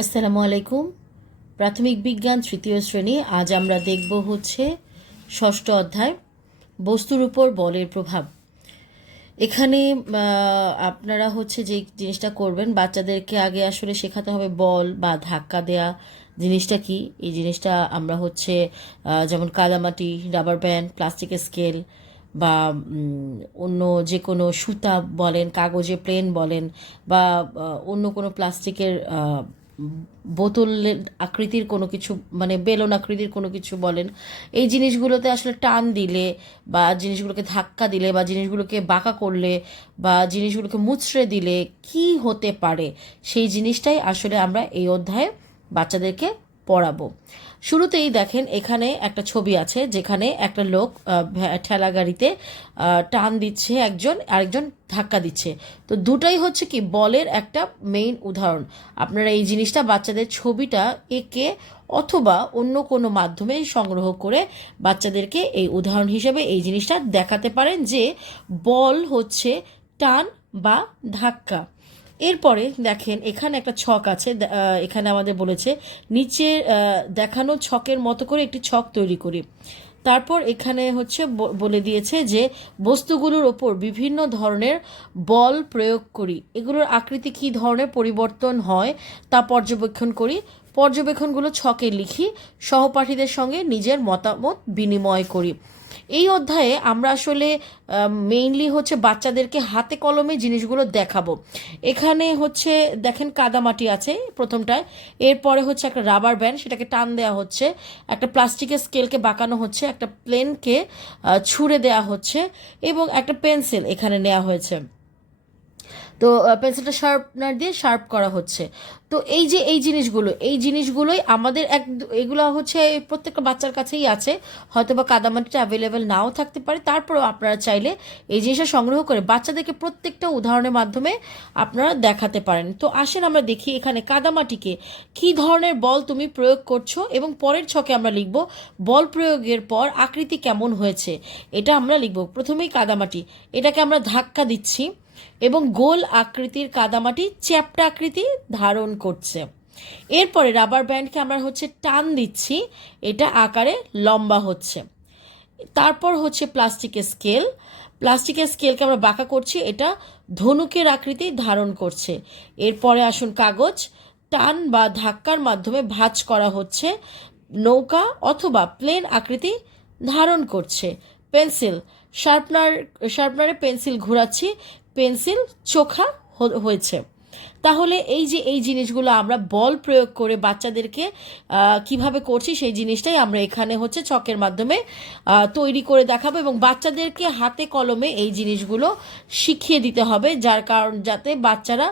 আসসালামু আলাইকুম। প্রাথমিক বিজ্ঞান তৃতীয় শ্রেণী। আজ আমরা দেখব হচ্ছে ষষ্ঠ অধ্যায়, বস্তুর উপর বলের প্রভাব। এখানে আপনারা হচ্ছে যে জিনিসটা করবেন, বাচ্চাদেরকে আগে আসলে শেখাতে হবে বল বা ধাক্কা দেয়া জিনিসটা কি। এই জিনিসটা আমরা হচ্ছে যেমন কাদামাটি, রাবার ব্যান্ড, প্লাস্টিকের স্কেল বা অন্য যে কোনো সুতা বলেন, কাগজে প্লেন বলেন, বা অন্য কোনো প্লাস্টিকের বোতলের আকৃতির কোনো কিছু, মানে বেলুন আকৃতির কোনো কিছু বলেন, এই জিনিসগুলোতে আসলে টান দিলে বা জিনিসগুলোকে ধাক্কা দিলে বা জিনিসগুলোকে বাঁকা করলে বা জিনিসগুলোকে মুচড়ে দিলে কি হতে পারে, সেই জিনিসটাই আসলে আমরা এই অধ্যায়ে বাচ্চাদেরকে পড়াবো। শুরুতেই দেখেন এখানে একটা ছবি আছে যেখানে একটা লোক ঠেলা গাড়িতে টান দিচ্ছে, আরেকজন ধাক্কা দিচ্ছে। তো দুটাই হচ্ছে কি বলের একটা মেইন উদাহরণ। আপনারা এই জিনিসটা বাচ্চাদের ছবিটা এঁকে অথবা অন্য কোনো মাধ্যমে সংগ্রহ করে বাচ্চাদেরকে এই উদাহরণ হিসেবে এই জিনিসটা দেখাতে পারেন যে বল হচ্ছে টান বা ধাক্কা। এরপরে দেখেন এখানে একটা ছক আছে, এখানে আমাদের বলেছে নিচে দেখানো ছকের মতো করে একটি ছক তৈরি করি। তারপর এখানে হচ্ছে বলে দিয়েছে যে বস্তুগুলোর ওপর বিভিন্ন ধরনের বল প্রয়োগ করি, এগুলোর আকৃতি কী ধরনের পরিবর্তন হয় তা পর্যবেক্ষণ করি, পর্যবেক্ষণগুলো ছকে লিখি, সহপাঠীদের সঙ্গে নিজের মতামত বিনিময় করি। এই অধ্যায়ে আমরা আসলে মেইনলি হচ্ছে বাচ্চাদেরকে হাতে কলমে জিনিসগুলো দেখাবো। এখানে হচ্ছে দেখেন কাদামাটি আছে প্রথমটায়, এরপরে হচ্ছে একটা রাবার ব্যান্ড, সেটাকে টান দেওয়া হচ্ছে, একটা প্লাস্টিকের স্কেলকে বাঁকানো হচ্ছে, একটা প্লেনকে ছুঁড়ে দেওয়া হচ্ছে এবং একটা পেন্সিল এখানে নেওয়া হয়েছে। তো পেন্সিলটা শার্পনার দিয়ে শার্প করা হচ্ছে। তো এই জিনিসগুলোই আমাদের এগুলো হচ্ছে প্রত্যেকটা বাচ্চার কাছেই আছে, হয়তো বা কাদামাটিটা অ্যাভেলেবেল নাও থাকতে পারে, তারপরেও আপনারা চাইলে এই জিনিসটা সংগ্রহ করে বাচ্চাদেরকে প্রত্যেকটা উদাহরণের মাধ্যমে আপনারা দেখাতে পারেন। তো আসেন আমরা দেখি এখানে কাদামাটিকে কী ধরনের বল তুমি প্রয়োগ করছো, এবং পরের ছকে আমরা লিখব বল প্রয়োগের পর আকৃতি কেমন হয়েছে, এটা আমরা লিখব। প্রথমেই কাদামাটি, এটাকে আমরা ধাক্কা দিচ্ছি এবং গোল আকৃতির কাদামাটি চ্যাপ্টা আকৃতি ধারণ করছে। এরপরে রাবার ব্যান্ডকে আমরা হচ্ছে টান দিচ্ছি, এটা আকারে লম্বা হচ্ছে। তারপর হচ্ছে প্লাস্টিকের স্কেলকে আমরা বাঁকা করছি, এটা ধনুকের আকৃতি ধারণ করছে। এরপরে আসুন কাগজ, টান বা ধাক্কার মাধ্যমে ভাঁজ করা হচ্ছে, নৌকা অথবা প্লেন আকৃতি ধারণ করছে। পেন্সিল, শার্পনারে পেন্সিল ঘোরাচ্ছি, পেন্সিল চোখা হয়েছে। তাহলে এই জিনিসগুলো আমরা বল প্রয়োগ করে বাচ্চাদেরকে কিভাবে করছি সেই জিনিসটাই আমরা এখানে হচ্ছে ছকের মাধ্যমে তৈরি করে দেখাবো, এবং বাচ্চাদেরকে হাতে কলমে এই জিনিসগুলো শিখিয়ে দিতে হবে, যার কারণ যাতে বাচ্চারা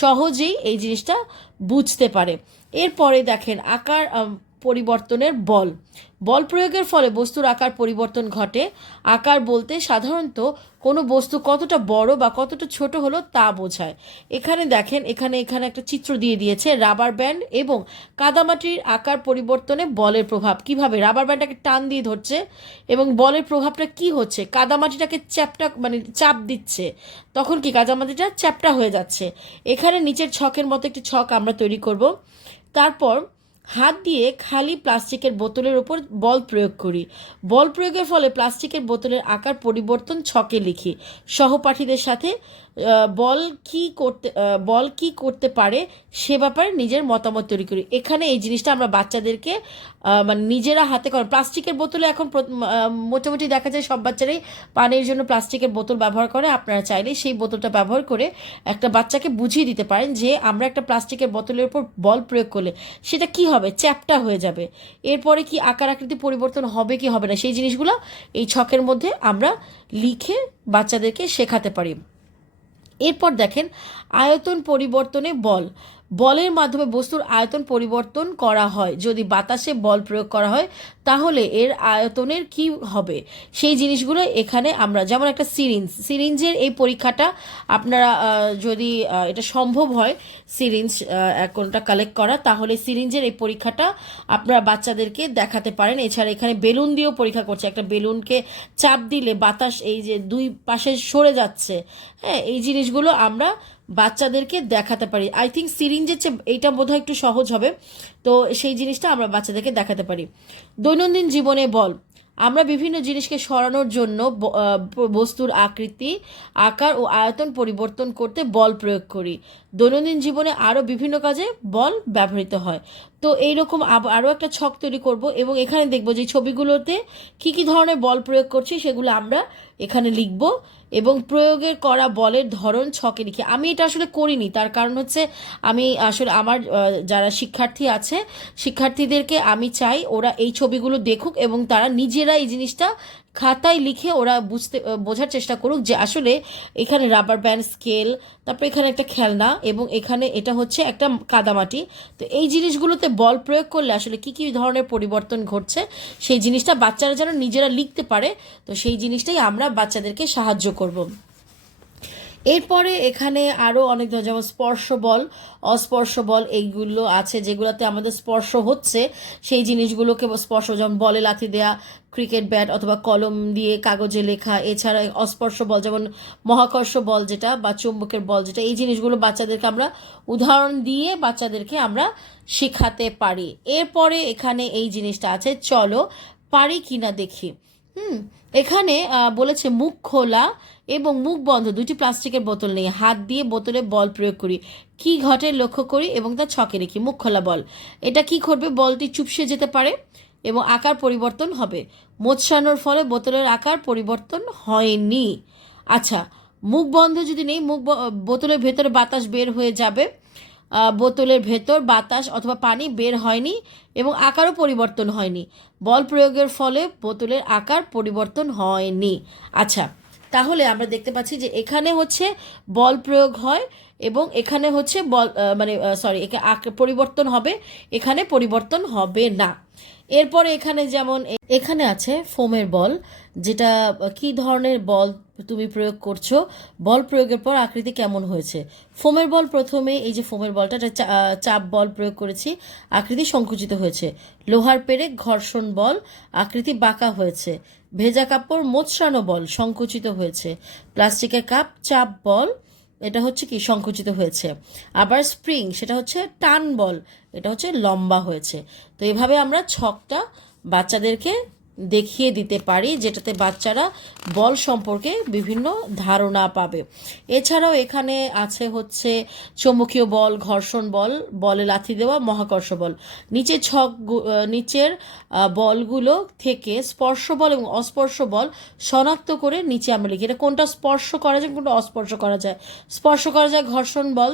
সহজেই এই জিনিসটা বুঝতে পারে। এরপরে দেখেন আকার পরিবর্তনের বল প্রয়োগের ফলে বস্তুর আকার পরিবর্তন ঘটে। আকার বলতে সাধারণত কোনো বস্তু কতটা বড় বা কতটা ছোট হলো তা বোঝায়। এখানে দেখেন এখানে একটা চিত্র দিয়ে দিয়েছে রাবার ব্যান্ড এবং কাদামাটির আকার পরিবর্তনে বলের প্রভাব কিভাবে। রাবার ব্যান্ডটাকে টান দিয়ে ধরছে এবং বলের প্রভাবটা কি হচ্ছে, কাদামাটিটাকে চাপ দিচ্ছে, তখন কি কাদামাটিটা চ্যাপ্টা হয়ে যাচ্ছে। এখানে নিচের ছকের মতো একটি ছক আমরা তৈরি করব। তারপর হাত দিয়ে খালি প্লাস্টিকের বোতলের উপর বল প্রয়োগ করি, বল প্রয়োগের ফলে প্লাস্টিকের বোতলের আকার পরিবর্তন ছকে লিখি, সহপাঠীদের সাথে বল কি করতে পারে সে ব্যাপারে নিজের মতামত তৈরি করি। এখানে এই জিনিসটা আমরা বাচ্চাদেরকে মানে নিজেরা হাতে করেন। প্লাস্টিকের বোতলে এখন মোটামুটি দেখা যায় সব বাচ্চারাই পানির জন্য প্লাস্টিকের বোতল ব্যবহার করে। আপনারা চাইলে সেই বোতলটা ব্যবহার করে একটা বাচ্চাকে বুঝিয়ে দিতে পারেন যে আমরা একটা প্লাস্টিকের বোতলের উপর বল প্রয়োগ করলে সেটা কি হবে, চ্যাপ্টা হয়ে যাবে। এরপরে কি আকার আকৃতি পরিবর্তন হবে কি হবে না, সেই জিনিসগুলো এই ছকের মধ্যে আমরা লিখে বাচ্চাদেরকে শেখাতে পারি। এরপর দেখেন আয়তন পরিবর্তনে বলের মাধ্যমে বস্তুর আয়তন পরিবর্তন করা হয়। যদি বাতাসে বল প্রয়োগ করা হয় তাহলে এর আয়তনের কি হবে, সেই জিনিসগুলো এখানে আমরা, যেমন একটা সিরিঞ্জের এই পরীক্ষাটা আপনারা যদি এটা সম্ভব হয় সিরিঞ্জ কোনটা কালেক্ট করা, তাহলে সিরিঞ্জের এই পরীক্ষাটা আপনারা বাচ্চাদেরকে দেখাতে পারেন। এছাড়া এখানে বেলুন দিয়েও পরীক্ষা করছে, একটা বেলুনকে চাপ দিলে বাতাস এই যে দুই পাশে সরে যাচ্ছে, হ্যাঁ, এই জিনিসগুলো আমরা বাচ্চাদেরকে দেখাতে পারি। আই থিঙ্ক সিরিঞ্জের চেয়ে এইটা বোধহয় একটু সহজ হবে। তো সেই জিনিসটা আমরা বাচ্চাদেরকে দেখাতে পারি। দৈনন্দিন জীবনে বল, আমরা বিভিন্ন জিনিসকে সরানোর জন্য বস্তুর আকৃতি, আকার ও আয়তন পরিবর্তন করতে বল প্রয়োগ করি। দৈনন্দিন জীবনে আরও বিভিন্ন কাজে বল ব্যবহৃত হয়। তো এইরকম আরও একটা ছক তৈরি করব এবং এখানে দেখব যে ছবিগুলোতে কী কী ধরনের বল প্রয়োগ করছি সেগুলো আমরা এখানে লিখব এবং প্রয়োগের করা বলের ধরন ছকে লিখি। আমি এটা আসলে করিনি, তার কারণ হচ্ছে আমি আসলে আমার যারা শিক্ষার্থী আছে শিক্ষার্থীদেরকে আমি চাই ওরা এই ছবিগুলো দেখুক এবং তারা নিজেরা এই জিনিসটা খাতায় লিখে ওরা বোঝার চেষ্টা করুক যে আসলে এখানে রাবার ব্যান্ড, স্কেল, তারপর এখানে একটা খেলনা এবং এখানে এটা হচ্ছে একটা কাদামাটি। তো এই জিনিসগুলোতে বল প্রয়োগ করলে আসলে কী কী ধরনের পরিবর্তন ঘটছে সেই জিনিসটা বাচ্চারা যেন নিজেরা লিখতে পারে, তো সেই জিনিসটাই আমরা বাচ্চাদেরকে সাহায্য করব। এরপরে এখানে আরও অনেক ধরনের যেমন স্পর্শ বল, অস্পর্শ বল এইগুলো আছে যেগুলোতে আমাদের স্পর্শ হচ্ছে সেই জিনিসগুলোকে স্পর্শ, যেমন বলে লাথি দেয়া, ক্রিকেট ব্যাট অথবা কলম দিয়ে কাগজে লেখা। এছাড়া অস্পর্শ বল যেমন মহাকর্ষ বল যেটা বা চুম্বকের বল যেটা, এই জিনিসগুলো বাচ্চাদেরকে আমরা উদাহরণ দিয়ে বাচ্চাদেরকে আমরা শেখাতে পারি। এরপরে এখানে এই জিনিসটা আছে, চলো পারি কিনা দেখি। এখানে বলেছে মুখ খোলা এবং মুখ বন্ধ দুটি প্লাস্টিকের বোতল নিয়ে হাত দিয়ে বোতলে বল প্রয়োগ করি, কি ঘটে লক্ষ্য করি এবং তা ছকে রেখি। মুখ খোলা বল, এটা কি করবে, বলটি চুপসে যেতে পারে এবং আকার পরিবর্তন হবে। মোচড়ানোর ফলে বোতলের আকার পরিবর্তন হয়নি। আচ্ছা, মুখ বন্ধ যদি নেই, বোতলের ভেতরে বাতাস বের হয়ে যাবে, বোতলের ভেতর বাতাস অথবা পানি বের হয়নি এবং আকারও পরিবর্তন হয়নি। বল প্রয়োগের ফলে বোতলের আকার পরিবর্তন হয়নি। আচ্ছা, তাহলে আমরা দেখতে পাচ্ছি যে এখানে হচ্ছে বল প্রয়োগ হয় এবং এখানে হচ্ছে বল পরিবর্তন হবে, এখানে পরিবর্তন হবে না। এরপরে এখানে যেমন এখানে আছে ফোমের বল, যেটা কি ধরনের বল তুমি প্রয়োগ করছো, বল প্রয়োগের পর আকৃতি কেমন হয়েছে। ফোমের বল, প্রথমে এই যে ফোমের বলটা চাপ বল প্রয়োগ করেছি, আকৃতি সংকুচিত হয়েছে। লোহার পেরেক ঘর্ষণ বল, আকৃতি বাঁকা হয়েছে। ভেজা কাপড় মোচড়ানো বল, সংকুচিত হয়েছে। প্লাস্টিকের কাপ চাপ বল, এটা হচ্ছে কি সংকুচিত হয়েছে। আবার স্প্রিং, সেটা হচ্ছে টান বল, এটা হচ্ছে লম্বা হয়েছে। তো এভাবে আমরা ছকটা বাচ্চাদেরকে দেখিয়ে দিতে পারি যেটাতে বাচ্চারা বল সম্পর্কে বিভিন্ন ধারণা পাবে। এছাড়াও এখানে আছে হচ্ছে চৌম্বকীয় বল, ঘর্ষণ বল, বলে লাথি দেওয়া, মহাকর্ষ বল। নিচের বলগুলো থেকে স্পর্শ বল এবং অস্পর্শ বল শনাক্ত করে নিচে আমরা লিখি। এটা কোনটা স্পর্শ করা যায় কোনটা অস্পর্শ করা যায়। স্পর্শ করা যায় ঘর্ষণ বল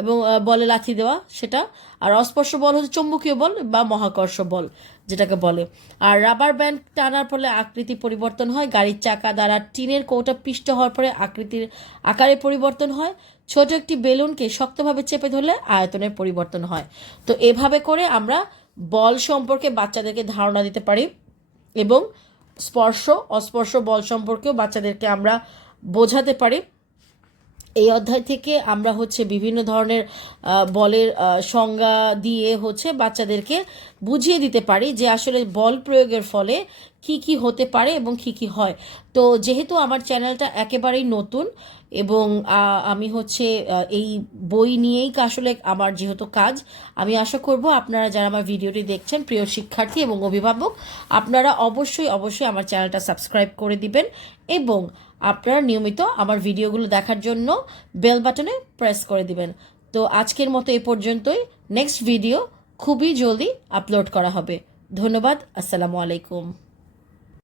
এবং বলে লাথি দেওয়া সেটা, আর অস্পর্শ বল হচ্ছে চৌম্বকীয় বল বা মহাকর্ষ বল যেটাকে বলে। আর রাবার ব্যান্ড টানার ফলে আকৃতি পরিবর্তন হয়। গাড়ির চাকা দ্বারা টিনের কৌটা পিষ্ট হওয়ার পরে আকারে পরিবর্তন হয়। ছোট একটি বেলুনকে শক্তভাবে চেপে ধরলে আয়তনের পরিবর্তন হয়। তো এভাবে করে আমরা বল সম্পর্কে বাচ্চাদেরকে ধারণা দিতে পারি এবং স্পর্শ অস্পর্শ বল সম্পর্কেও বাচ্চাদেরকে আমরা বোঝাতে পারি। এই অধ্যায় থেকে আমরা হচ্ছে বিভিন্ন ধরনের বলের সংজ্ঞা দিয়ে হচ্ছে বাচ্চাদেরকে বুঝিয়ে দিতে পারি যে আসলে বল প্রয়োগের ফলে কি কি হতে পারে এবং কি কি হয়। তো যেহেতু আমার চ্যানেলটা একেবারেই নতুন এবং আমি হচ্ছে এই বই নিয়েই আসলে আমার যেহেতু কাজ, আমি আশা করব আপনারা যারা আমার ভিডিওটি দেখছেন প্রিয় শিক্ষার্থী এবং অভিভাবক, আপনারা অবশ্যই আমার চ্যানেলটা সাবস্ক্রাইব করে দিবেন এবং আপনারা নিয়মিত আমার ভিডিওগুলো দেখার জন্য বেল বাটনে প্রেস করে দিবেন। তো আজকের মতো এ পর্যন্তই। নেক্সট ভিডিও খুবই জলদি আপলোড করা হবে। ধন্যবাদ। আসসালামু আলাইকুম।